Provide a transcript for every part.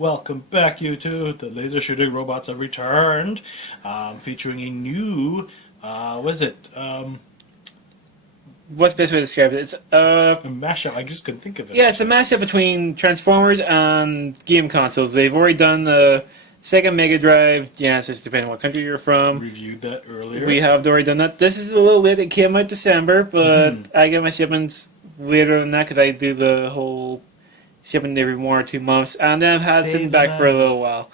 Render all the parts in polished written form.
Welcome back, YouTube. The laser shooting robots have returned, featuring a new, what is it? What's the best way to describe it? It's A mashup. I just couldn't think of it. yeah, it's a mashup between Transformers and game consoles. They've already done the Sega Mega Drive, Genesis, depending on what country you're from. Reviewed that earlier. We have already done that. This is a little late. It came out December, but I get my shipments later than that because I do the whole shipping every 1 or 2 months, and then I've had it sitting back for a little while.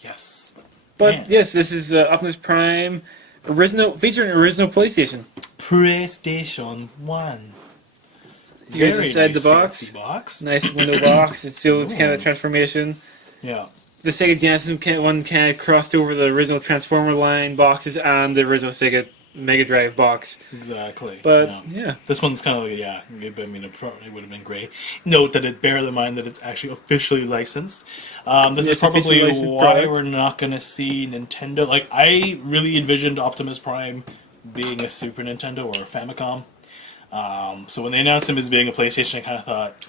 Yes. But Man. yes, this is Optimus Prime, featuring original PlayStation. PlayStation 1. Here's Very inside nice, the box. fancy box. Nice window box. It shows kind of a transformation. Yeah. The Sega Genesis one kind of crossed over the original Transformer line boxes and the original Sega Mega Drive box. Exactly. But yeah. This one's kind of like, yeah, I mean, it probably would have been great. Note that bear in mind that it's actually officially licensed. This is probably why we're not going to see Nintendo. Like, I really envisioned Optimus Prime being a Super Nintendo or a Famicom. So when they announced him as being a PlayStation, I kind of thought,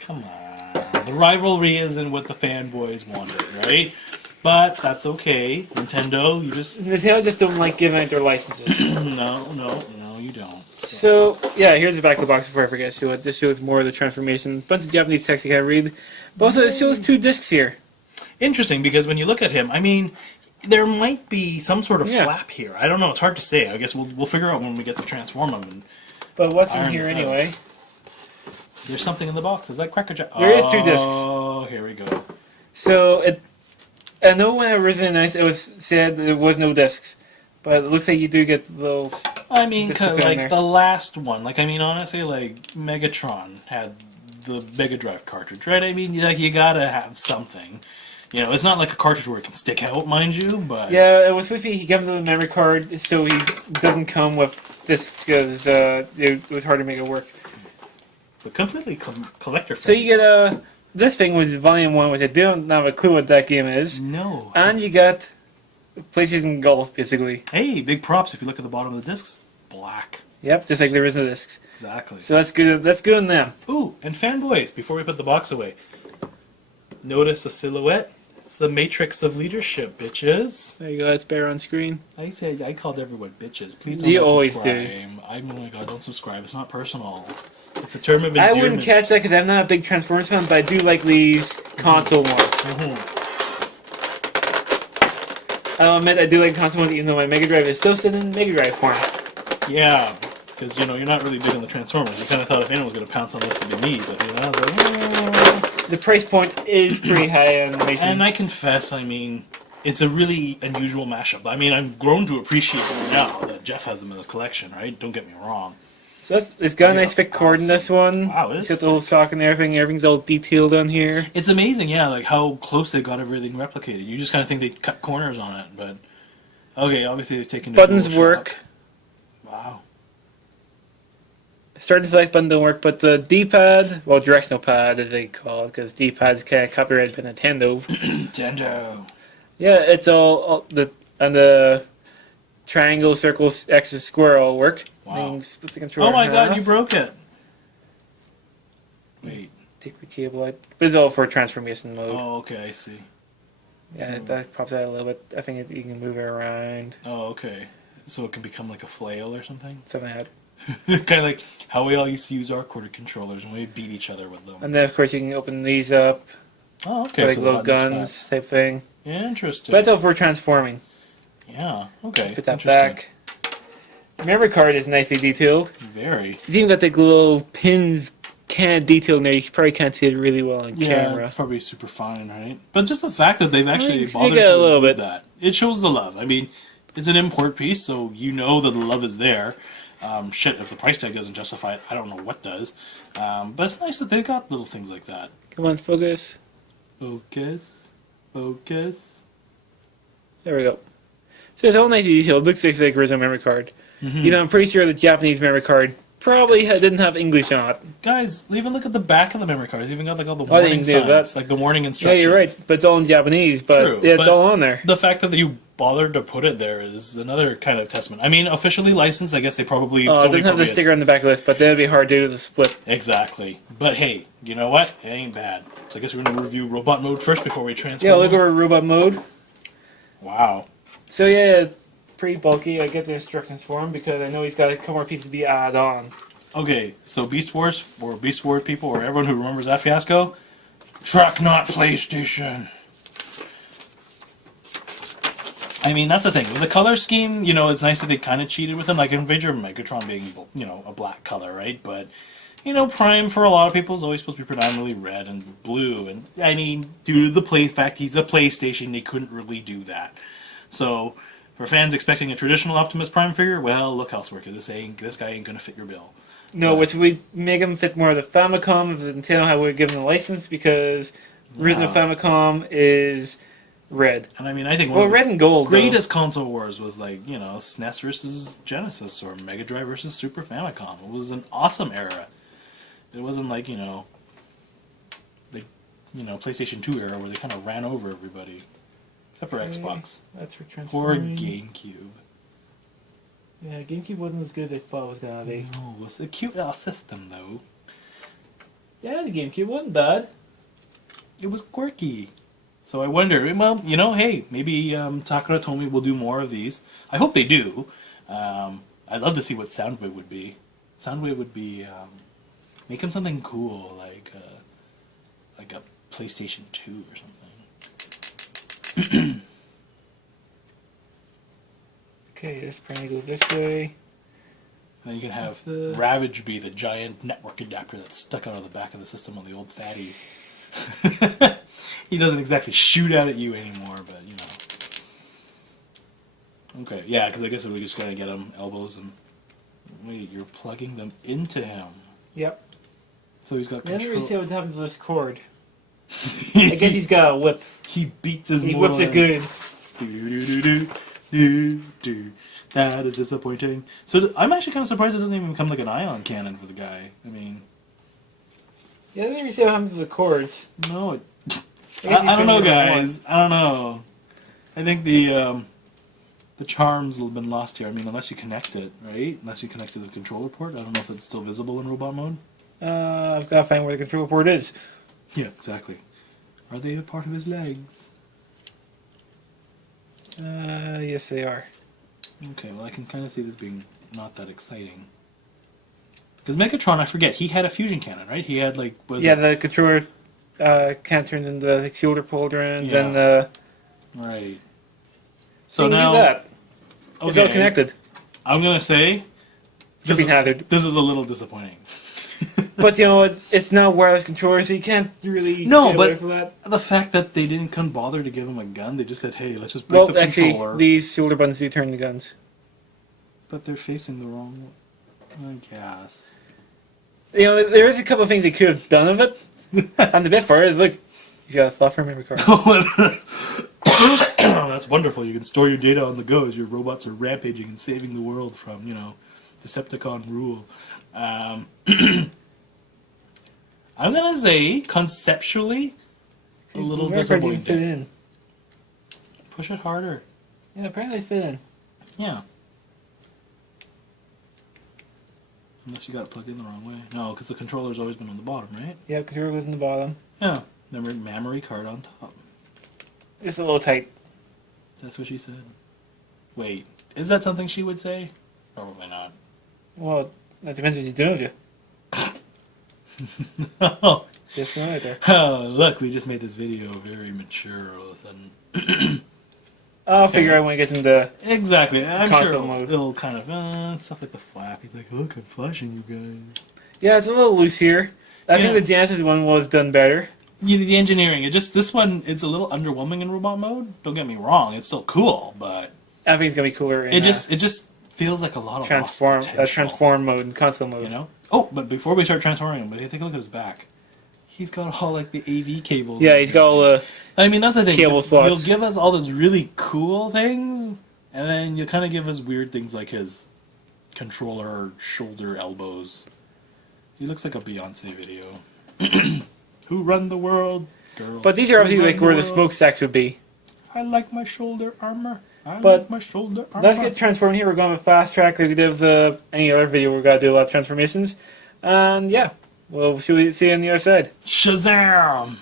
come on. The rivalry isn't what the fanboys wanted, right? But that's okay. Nintendo, Nintendo just don't like giving out their licenses. No, you don't. So yeah, here's the back of the box before I forget to show it. This shows more of the transformation. Bunch of Japanese text you can't read. But also it shows 2 discs here. Interesting, because when you look at him, I mean, there might be some sort of flap here. I don't know. It's hard to say. I guess we'll figure out when we get to transform him. But what's in here anyway? There's something in the box. Is that Cracker Jack? There is 2 discs. Oh, here we go. So I know when I originally announced it was said that there was no discs, but it looks like you do get little. I mean, like the last one. Like, I mean, honestly, like Megatron had the Mega Drive cartridge, right? I mean, like you gotta have something. You know, it's not like a cartridge where it can stick out, mind you, but yeah, it was supposed to be he gave him the memory card, so he doesn't come with this because it was hard to make it work. But completely collector. So you get this thing was Volume 1, which I don't have a clue what that game is. No. And you got PlayStation Golf, basically. Hey, big props if you look at the bottom of the discs. Black. Yep, just like the original discs. Exactly. So that's good. That's good on them. Ooh, and fanboys, before we put the box away, notice the silhouette? It's the matrix of leadership, bitches. There you go, that's better on screen. I called everyone bitches. Please don't You always subscribe. do. Oh my god, don't subscribe. It's not personal. It's a term of endearment. I wouldn't catch that because I'm not a big Transformers fan, but I do like these console ones. I'll admit I do like console ones even though my Mega Drive is still sitting in Mega Drive form. Yeah, because you know, you're not really big on the Transformers. You kind of thought if anyone was going to pounce on this, it'd be me, but you know, I was like, The price point is pretty high on Mason. And I confess, I mean, it's a really unusual mashup. I mean, I've grown to appreciate it now that Jeff has them in his collection, right? Don't get me wrong. So it's got a nice thick cord in this one. Wow, it's got the whole sock and everything. Everything's all detailed on here. It's amazing, yeah, like how close they got everything replicated. You just kind of think they cut corners on it, but okay, obviously they've taken buttons work. Wow. Start to select button don't work, but the D-pad, well, directional pad as they call it, because D-pad's kind of copyrighted by Nintendo. Nintendo. Yeah, it's all the triangle, circle, X, square all work. Wow. Split the controller Oh my god, off. you broke it. Wait. Take the cable out. But it's all for transformation mode. Oh, okay, I see. Yeah, that pops out a little bit. I think you can move it around. Oh, okay. So it can become like a flail or something? Something like that. Kind of like how we all used to use our quarter controllers when we beat each other with them. And then, of course, you can open these up. Oh, okay. Like so little guns type thing. Yeah, interesting. But that's all for transforming. Yeah, okay. Put that back. The memory card is nicely detailed. Very. It's even got like little pins kind of detailed in there. You probably can't see it really well on camera. Yeah, it's probably super fine, right? But just the fact that they've actually bothered a little to bit. do that, it shows the love. I mean, it's an import piece, so you know that the love is there. Shit, if the price tag doesn't justify it, I don't know what does. But it's nice that they've got little things like that. Come on, focus. Focus. Focus. There we go. So it's all nicely detailed. It looks like the original memory card. You know, I'm pretty sure the Japanese memory card probably didn't have English on it. Guys, even look at the back of the memory card. It's even got like all the warning signs, like the warning Yeah, instructions. you're right. But it's all in Japanese. But True, yeah, it's but all on there. The fact that you bothered to put it there is another kind of testament. I mean, officially licensed, I guess they probably... Oh, it doesn't have the sticker on the back of this, but that'd be hard to do the split. Exactly. But hey, you know what? It ain't bad. So I guess we're going to review robot mode first before we transfer. Yeah, look over robot mode. Wow. So yeah, pretty bulky. I get the instructions for him because I know he's got a couple more pieces to be added on. Okay, so Beast Wars, or Beast Wars people, or everyone who remembers that fiasco, truck not PlayStation. I mean, that's the thing. With the color scheme, you know, it's nice that they kind of cheated with them, like Invader Megatron being, you know, a black color, right? But, you know, Prime for a lot of people is always supposed to be predominantly red and blue. And, I mean, due to the fact he's a PlayStation, they couldn't really do that. So, for fans expecting a traditional Optimus Prime figure, well, look elsewhere, because this guy ain't going to fit your bill. No, which would make him fit more of the Famicom if Nintendo had would have given the license, because the original Famicom is red. And I mean, I think red and gold. Greatest console wars was like, you know, SNES versus Genesis or Mega Drive versus Super Famicom. It was an awesome era. It wasn't like, you know, the PlayStation 2 era where they kind of ran over everybody, except for Xbox. That's for or transferring. GameCube. Yeah, GameCube wasn't as good as they thought it was gonna be. No, it was a cute little system though. Yeah, the GameCube wasn't bad. It was quirky. So I wonder, well, you know, hey, maybe Takara Tomy will do more of these. I hope they do. I'd love to see what Soundwave would be. Soundwave would be, make him something cool, like a PlayStation 2 or something. Okay, this probably goes this way. Then you can have Ravage be the giant network adapter that's stuck out of the back of the system on the old fatties. He doesn't exactly shoot out at you anymore, but you know. Okay, yeah, because I guess we're just gonna get him elbows and wait. You're plugging them into him. Yep. So he's got control. Then we see what happens to this cord. I guess he's got a whip. He beats his. He whips it good. That is disappointing. So I'm actually kind of surprised it doesn't even become like an ion cannon for the guy. I mean. Yeah, let me see what happens to the cords. No, I don't know, guys. I don't know. I think the charms have been lost here. I mean, unless you connect it, right? Unless you connect to the controller port. I don't know if it's still visible in robot mode. I've got to find where the controller port is. Yeah, exactly. Are they a part of his legs? Yes, they are. Okay, well, I can kind of see this being not that exciting. Because Megatron, I forget, he had a fusion cannon, right? He had, like... the controller can't turn into the shoulder pauldrons and Right. So now... do that. Okay. It's all connected. I'm going to say... This is a little disappointing. But, you know what? It's not wireless controller, so you can't really get away but from that. The fact that they couldn't bother to give him a gun, they just said, hey, let's just break the controller. Actually, these shoulder buttons do turn the guns. But they're facing the wrong way. I guess. You know, there is a couple of things they could have done with it. And the best part is, look, he's got a software memory card. That's wonderful. You can store your data on the go as your robots are rampaging and saving the world from, you know, Decepticon rule. I'm going to say, conceptually, a little disappointing. Push it harder. Yeah, apparently they fit in. Yeah. Unless you got it plugged in the wrong way. No, because the controller's always been on the bottom, right? Yeah, controller was in the bottom. Yeah. The memory card on top. Just a little tight. That's what she said. Wait, is that something she would say? Probably not. Well, that depends what she's doing with you. Oh. Just right there. Oh, look, we just made this video very mature all of a sudden. I'll figure out when it gets into exactly. I'm sure mode. It'll kind of stuff like the flap. He's like, look, I'm flashing you guys. Yeah, it's a little loose here. I think the Genesis one was done better. Yeah, the engineering. This one, it's a little underwhelming in robot mode. Don't get me wrong, it's still cool, but I think it's gonna be cooler. It just feels like a lot of transform mode and console mode. You know. Oh, but before we start transforming him, take a look at his back. He's got all like the AV cables. Yeah, he's got all the. I mean, that's the thing. Cable slots. You'll give us all those really cool things, and then you'll kind of give us weird things like his controller, shoulder, elbows. He looks like a Beyonce video. Who run the world? Girl. But these are obviously like where the smokestacks would be. I like my shoulder armor. But my shoulder let's get transformed here. We're going with fast track like we did with any other video. We're going to do a lot of transformations. And yeah, well, see you on the other side. Shazam!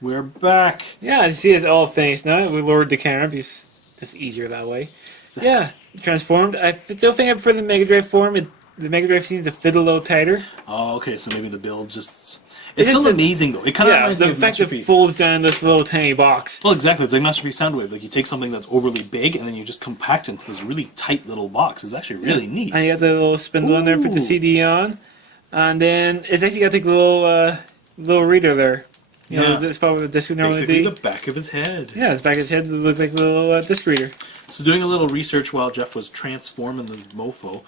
We're back. Yeah, as you see, it's all finished now. We lowered the camera because it's easier that way. Yeah, transformed. I still think I prefer the Mega Drive form. The Mega Drive seems to fit a little tighter. Oh, okay, so maybe the build just... It's still amazing, though. It kind of reminds me of Masterpiece. Masterpiece. It folds down this little tiny box. Well, exactly. It's like Masterpiece Soundwave. Like, you take something that's overly big, and then you just compact it into this really tight little box. It's actually really neat. And you got the little spindle in there, put the CD on. And then it's actually got the little reader there. You know, the spot where the disc would normally be. the back of his head. Yeah, the back of his head looked like a little disc reader. So doing a little research while Jeff was transforming the mofo,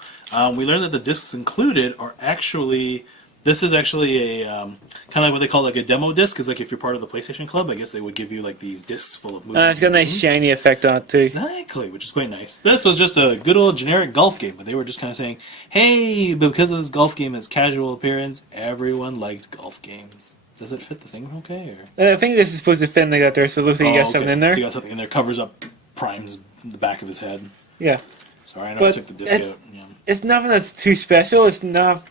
we learned that the discs included are actually... This is actually a kind of like what they call like a demo disc. Is like if you're part of the PlayStation Club, I guess they would give you like these discs full of movies. It's got a nice shiny effect on it too. Exactly, which is quite nice. This was just a good old generic golf game, but they were just kind of saying, "Hey, because of this golf game has casual appearance, everyone liked golf games." Does it fit the thing okay? Or? I think this is supposed to fit like that there, so it looks like you got something in there. So you got something in there, covers up Prime's the back of his head. Yeah. Sorry, I know I took the disc out. Yeah. It's nothing that's too special. It's not.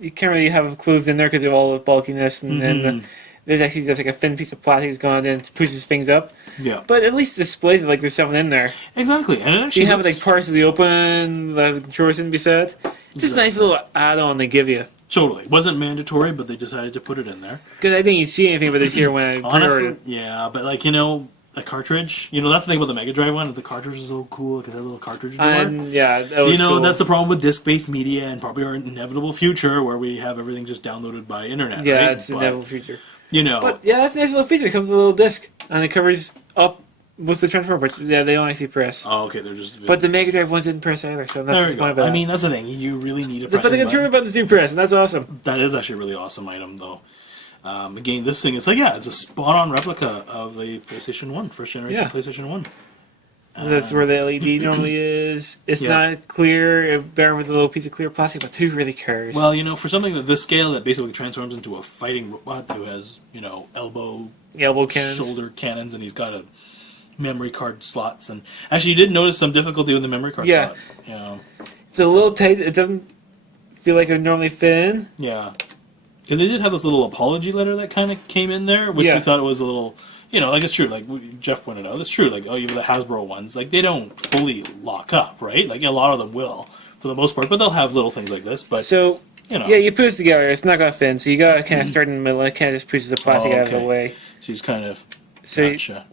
You can't really have clothes in there because of all the bulkiness, and then there's actually just like a thin piece of plastic that's gone in to pushes things up. Yeah. But at least displays it like there's something in there. Exactly, and it actually you have like parts of the open, the controllers in beside. Just a nice little add-on they give you. Totally. It wasn't mandatory, but they decided to put it in there. Because I didn't see anything about this here when I pre-ordered it. Yeah, but like, you know, a cartridge, you know, that's the thing about the Mega Drive one. The cartridge is so cool because that little cartridge door. And yeah, that was cool. That's the problem with disc-based media and probably our inevitable future where we have everything just downloaded by internet. Yeah, right? it's an inevitable future. You know. But yeah, that's a nice little feature. It comes with a little disc and it covers up most of the transfer parts. Yeah, they don't actually press. Oh, okay, they're just... But the Mega Drive ones didn't press either, so that's the point about I mean, that's the thing. You really need a But the controller buttons do press, and that's awesome. That is actually a really awesome item, though. Again, this thing, it's like, yeah, it's a spot-on replica of a PlayStation 1, first generation PlayStation 1. That's where the LED normally is. It's not clear, bare with a little piece of clear plastic, but who really cares? Well, you know, for something of this scale that basically transforms into a fighting robot who has, you know, elbow cannons, shoulder cannons, and he's got a memory card slots. And actually, you did notice some difficulty with the memory card slot. You know. It's a little tight. It doesn't feel like it would normally fit in. Yeah. And they did have this little apology letter that kind of came in there, which we thought it was a little, you know, like it's true, like Jeff pointed out, it's true, like, oh, even the Hasbro ones, like, they don't fully lock up, right? Like, a lot of them will, for the most part, but they'll have little things like this, but, so, you know. Yeah, you put it together, it's not going to fit in, so you got to kind of start in the middle, it kind of just pushes the plastic out of the way. So he's kind of, gotcha.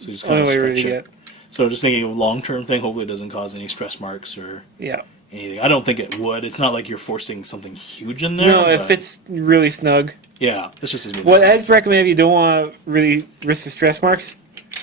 So he's kind of stretch it. So just thinking of a long-term thing, hopefully it doesn't cause any stress marks or... anything. I don't think it would. It's not like you're forcing something huge in there. No, it fits really snug. Yeah, it's just as good. What I'd recommend if you don't want to really risk the stress marks,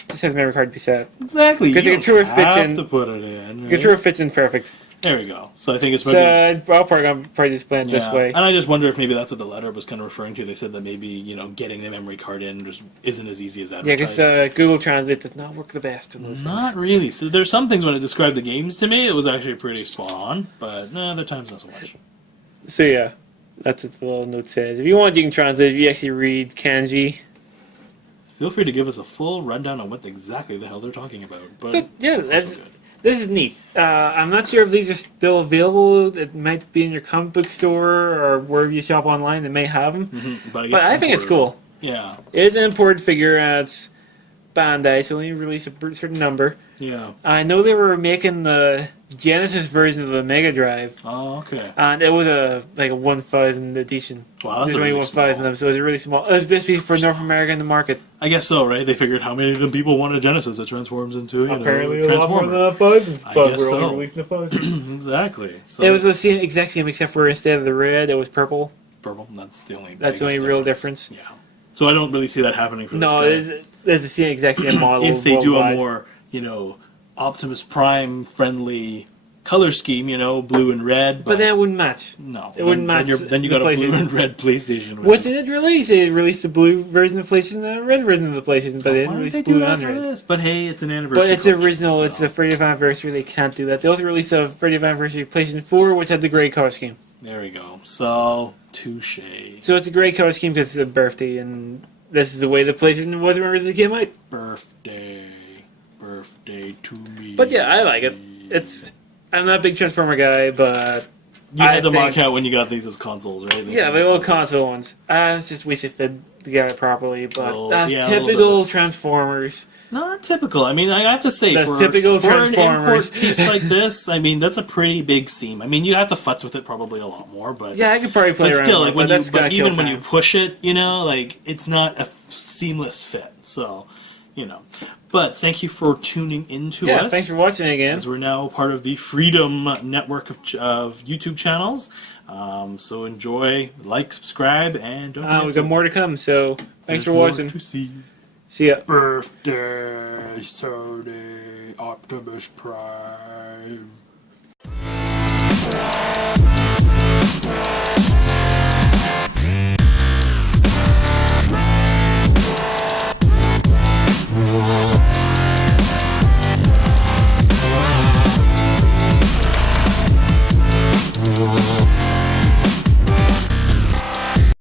just have the memory card be set. Exactly. Because the controller fits in. To put it in. Right? The controller fits in perfect. There we go. So I think it's maybe... So I'll probably just plan it this way. And I just wonder if maybe that's what the letter was kind of referring to. They said that maybe, you know, getting the memory card in just isn't as easy as advertised. Yeah, because Google Translate does not work the best. Not really. So there's some things when it described the games to me, it was actually pretty spot on. But no, other times not so much. So yeah, that's what the little note says. If you want, you can translate. If you actually read kanji. feel free to give us a full rundown on what exactly the hell they're talking about. But yeah, so far, so good. this is neat. I'm not sure if these are still available. It might be in your comic book store or wherever you shop online. They may have them. Mm-hmm. But I think it's cool. Yeah. It is an imported figure. It's Bandai, so only released a certain number. Yeah. I know they were making the Genesis version of the Mega Drive. Oh, okay. And it was a 1,000 edition. Wow, that's There's only really 1,000 of them, so it was really small. It was basically for North America in the market. I guess so, right? They figured how many of them people want a Genesis that transforms into, Apparently a a lot more than 1,000, but we're only releasing 1,000. Exactly. So It was the exact same, except for instead of the red, it was purple. purple. That's the only. Real difference. Yeah. So I don't really see that happening for this guy. It's the exact same model. If they do a worldwide. more, Optimus Prime friendly color scheme, blue and red. But then it wouldn't match. No, it wouldn't match. Then you got a blue and red PlayStation. What did it release? It released the blue version of the PlayStation and the red version of the PlayStation, but they didn't release blue and red. But hey, it's an anniversary. But it's original. So. It's the 30th anniversary. They can't do that. They also released a 30th anniversary PlayStation 4, which had the gray color scheme. There we go. So touche. So it's a gray color scheme because it's a birthday, and this is the way the PlayStation was when it originally came out. Birthday to me. But yeah, I like it. I'm not a big Transformer guy, but you had to mark out when you got these as consoles, right? Yeah, the old console ones. I just wish it fit together properly, but that's typical Transformers. Not typical. I mean, I have to say, that's for typical Transformers. An import piece like this, I mean, that's a pretty big seam. I mean, you have to futz with it probably a lot more, but yeah, I could probably play around. Still, with it, but even when you push it, it's not a seamless fit. So, But thank you for tuning into us. Yeah, thanks for watching again. As we're now part of the Freedom Network of YouTube channels. So enjoy, subscribe, and don't forget. We've got more to come, so thanks for watching. To see. See ya. Birthday, Saturday, Optimus Prime.